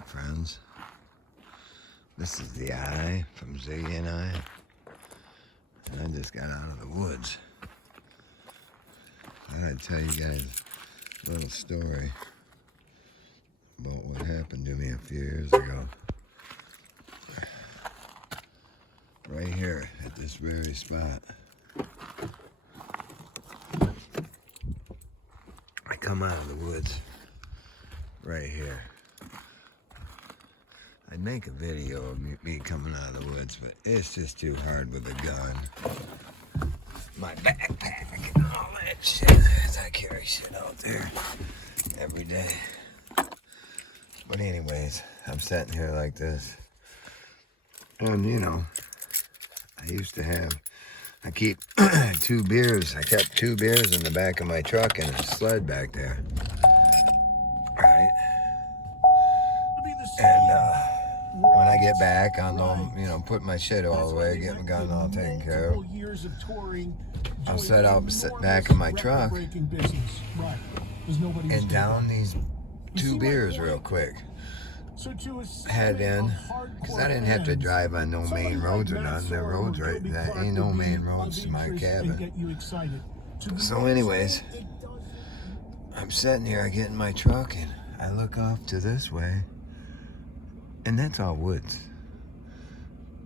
my friends. This is the Eye from Ziggy and I. And I just got out of the woods. I gotta tell you guys a little story about what happened to me a few years ago. Right here at this very spot. I come out of the woods right here. I'd make a video of me coming out of the woods, but it's just too hard with a gun. My backpack and all that shit. I carry shit out there every day. But anyways, I'm sitting here like this. And you know, I keep 2 beers. I kept 2 beers in the back of my truck and a sled back there. Right? And when I get back, I'll put my shit all away, get my gun all taken care of. I'll set out, sit back in my truck and down these 2 beers real quick. Head in, because I didn't have to drive on no main roads or nothing. There are roads right there. Ain't no main roads to my cabin. So anyways, I'm sitting here, I get in my truck and I look off to this way, and that's all woods.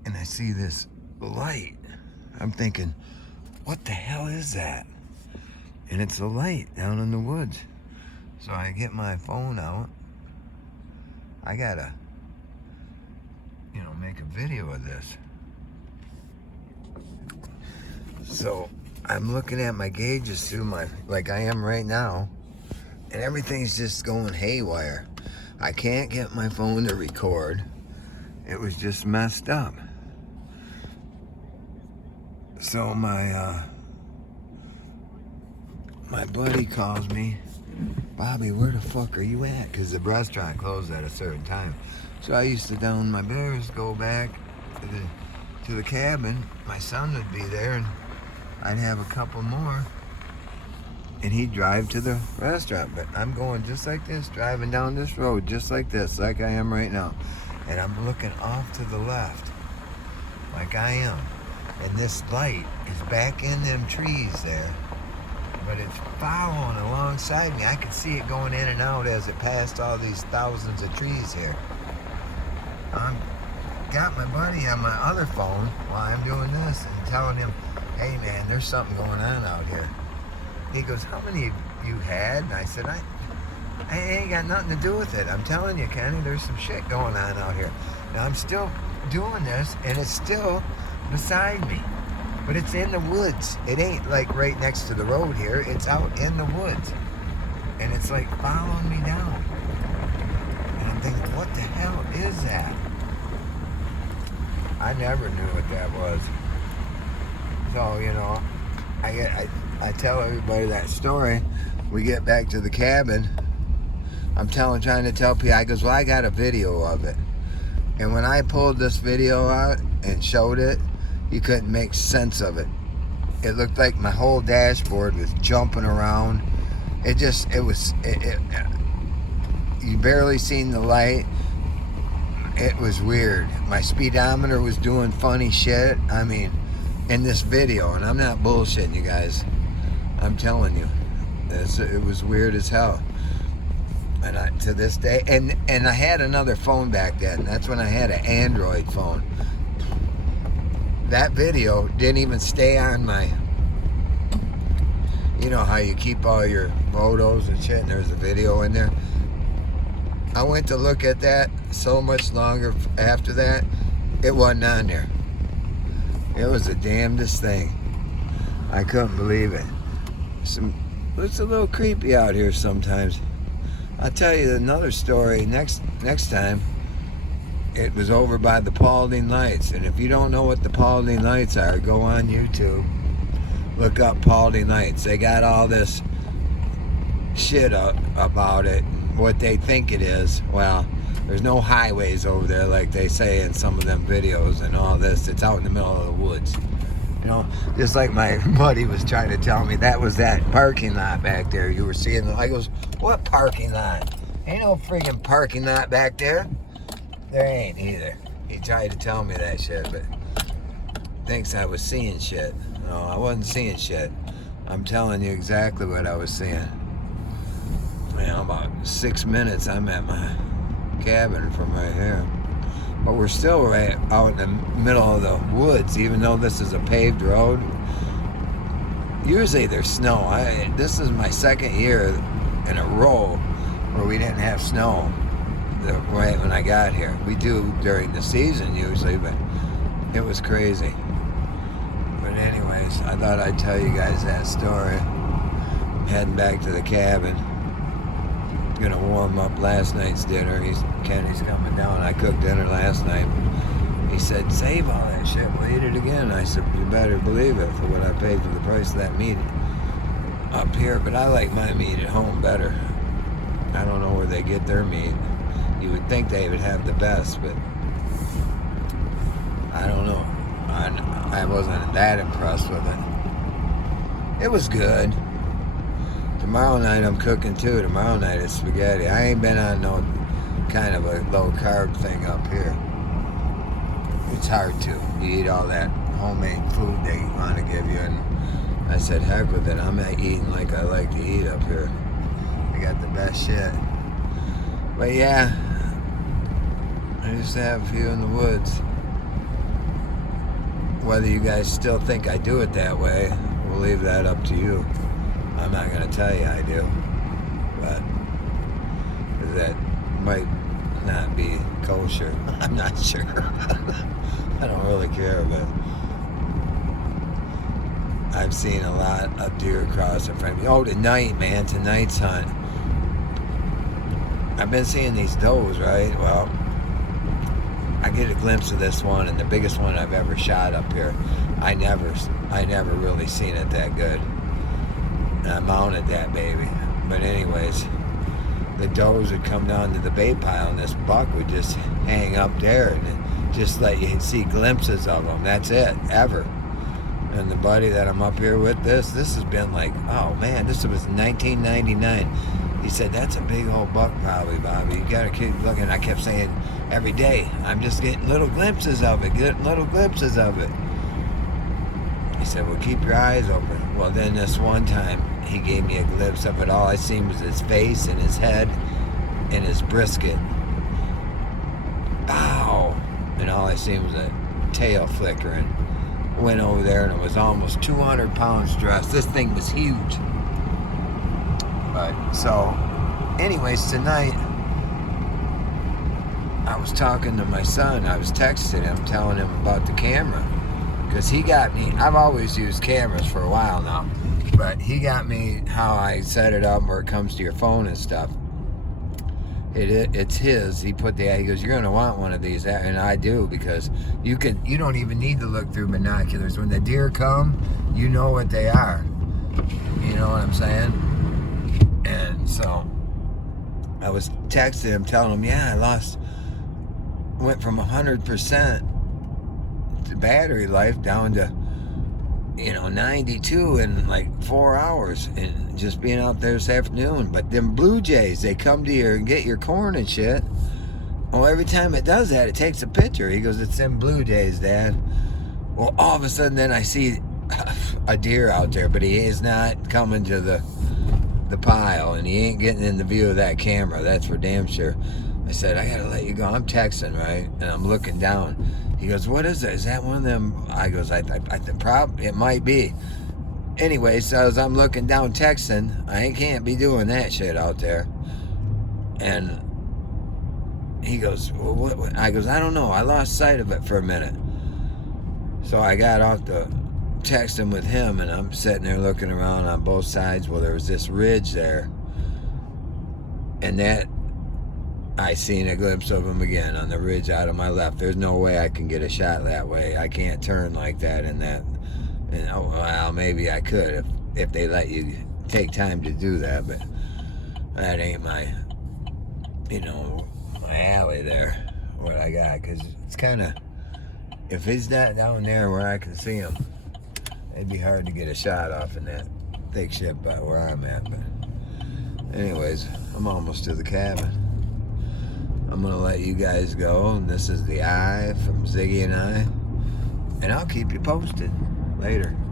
And I see this light. I'm thinking, what the hell is that? And it's a light down in the woods. So I get my phone out. I gotta, make a video of this. So I'm looking at my gauges through like I am right now, and everything's just going haywire. I can't get my phone to record. It was just messed up. So my buddy calls me, Bobby, where the fuck are you at? Because the restaurant closed at a certain time. So I used to down my beers, go back to the cabin. My son would be there, and I'd have a couple more. And he'd drive to the restaurant. But I'm going just like this, driving down this road just like this, like I am right now. And I'm looking off to the left, like I am. And this light is back in them trees there. But it's following alongside me. I could see it going in and out as it passed all these thousands of trees here. Got my buddy on my other phone while I'm doing this and telling him, hey man, there's something going on out here. He goes, how many you had? And I said, I ain't got nothing to do with it. I'm telling you, Kenny, there's some shit going on out here. Now I'm still doing this, and it's still beside me. But it's in the woods. It ain't like right next to the road here. It's out in the woods. And it's like following me down. And I'm thinking, what the hell is that? I never knew what that was. So, I tell everybody that story. We get back to the cabin. I'm trying to tell people, I goes, well, I got a video of it. And when I pulled this video out and showed it, you couldn't make sense of it. It looked like my whole dashboard was jumping around. You barely seen the light. It was weird. My speedometer was doing funny shit. I mean, in this video, and I'm not bullshitting you guys. I'm telling you, it was weird as hell. And to this day, and I had another phone back then. That's when I had an Android phone. That video didn't even stay on my, you know how you keep all your photos and shit, and there's a video in there. I went to look at that so much longer after that, it wasn't on there. It was the damnedest thing. I couldn't believe it. It's a little creepy out here sometimes. I'll tell you another story next time. It was over by the Paulding Lights, and if you don't know what the Paulding Lights are, go on YouTube, look up Paulding Lights. They got all this shit up about it, what they think it is. Well, there's no highways over there like they say in some of them videos and all this. It's out in the middle of the woods. Just like my buddy was trying to tell me, that was that parking lot back there you were seeing. I goes, what parking lot? Ain't no friggin' parking lot back there. There ain't either. He tried to tell me that shit, but thinks I was seeing shit. No, I wasn't seeing shit. I'm telling you exactly what I was seeing. Man, about 6 minutes, I'm at my cabin from right here. But we're still right out in the middle of the woods, even though this is a paved road. Usually there's snow. This is my second year in a row where we didn't have snow right when I got here. We do during the season usually, but it was crazy. But anyways, I thought I'd tell you guys that story. Heading back to the cabin. Gonna warm up last night's dinner. Kenny's coming down. I cooked dinner last night. He said, save all that shit, we'll eat it again. I said, you better believe it for what I paid for the price of that meat up here. But I like my meat at home better. I don't know where they get their meat. You would think they would have the best, but I don't know. I wasn't that impressed with it. It was good. Tomorrow night I'm cooking too. Tomorrow night is spaghetti. I ain't been on no kind of a low carb thing up here. It's hard to. You eat all that homemade food they want to give you, and I said, heck with it. I'm not eating like I like to eat up here. I got the best shit. But yeah, I used to have a few in the woods. Whether you guys still think I do it that way, we'll leave that up to you. I'm not going to tell you I do, but that might not be kosher. I'm not sure. I don't really care, but I've seen a lot of deer cross in front of me. Oh, tonight, man, tonight's hunt. I've been seeing these does, right? Well, I get a glimpse of this one, and the biggest one I've ever shot up here. I never really seen it that good. And I mounted that baby. But anyways, the does would come down to the bait pile, and this buck would just hang up there and just let you see glimpses of them. That's it, ever. And the buddy that I'm up here with, this has been like, oh man, this was 1999. He said, that's a big old buck probably, Bobby. You gotta keep looking. I kept saying, every day, I'm just getting little glimpses of it, He said, well, keep your eyes open. Well, then this one time, he gave me a glimpse of it. All I seen was his face and his head and his brisket. Ow! And all I seen was a tail flickering. Went over there, and it was almost 200 pounds dressed. This thing was huge. But, so, anyways, tonight, I was talking to my son. I was texting him, telling him about the camera. Because he got me, I've always used cameras for a while now. But he got me how I set it up where it comes to your phone and stuff. It's his. He put he goes, you're gonna want one of these, and I do, because you don't even need to look through binoculars. When the deer come, you know what they are. You know what I'm saying? And so I was texting him, telling him, yeah, went from 100% to battery life down to 92 in like 4 hours, and just being out there this afternoon. But them blue jays, they come to you and get your corn and shit. Well, every time it does that, it takes a picture. He goes, it's them blue jays, Dad. Well, all of a sudden then I see a deer out there, but he is not coming to the pile, and he ain't getting in the view of that camera. That's for damn sure. I said, I gotta let you go. I'm texting, right? And I'm looking down. He goes, what is that? Is that one of them? I goes, I think it might be. Anyway, so as I'm looking down texting, I can't be doing that shit out there. And he goes, well, what? I goes, I don't know. I lost sight of it for a minute. So I got off the texting with him, and I'm sitting there looking around on both sides. Well, there was this ridge there, and that I seen a glimpse of him again on the ridge out of my left. There's no way I can get a shot that way. I can't turn like that in that. And well, maybe I could if they let you take time to do that, but that ain't my alley there, what I got, because it's kind of, if he's not down there where I can see him, it'd be hard to get a shot off in that thick shit by where I'm at. But Anyways, I'm almost to the cabin. I'm gonna let you guys go, and this is the Eye from Ziggy and I, and I'll keep you posted later.